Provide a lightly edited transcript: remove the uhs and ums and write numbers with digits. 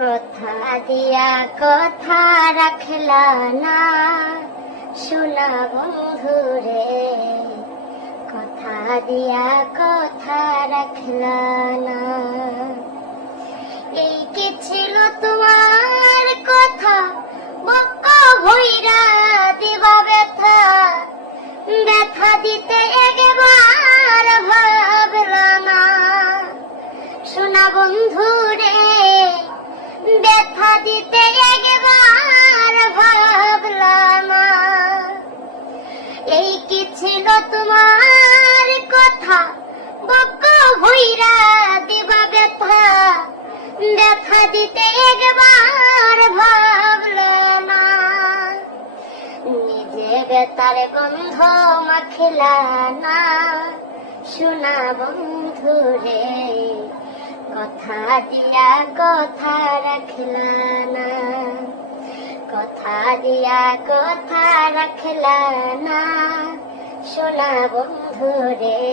কথা দিয়া কথা রাখলা না, শোনা বন্ধু রে। কথা দিয়া কথা রাখলা না। এই কি ছিল তোমার কথা, বক্কা ভইরা দিবা ব্যথা। ব্যথা দিতে একবার ভাবলা না, শোনা বন্ধু রে। ব্যথা দিতে একবার ভাবলা না। এই কি ছিল তোমার কথা, বক্কা ভইরা দিবা ব্যথা। ব্যথা দিতে একবার ভাবলা না। নিজে বেতার গন্ধ মাখলা না, শোনা বন্ধু রে। কথা দিয়া কথা রাখলা না, কথা দিয়া কথা রাখলা না, শোনা বন্ধু রে।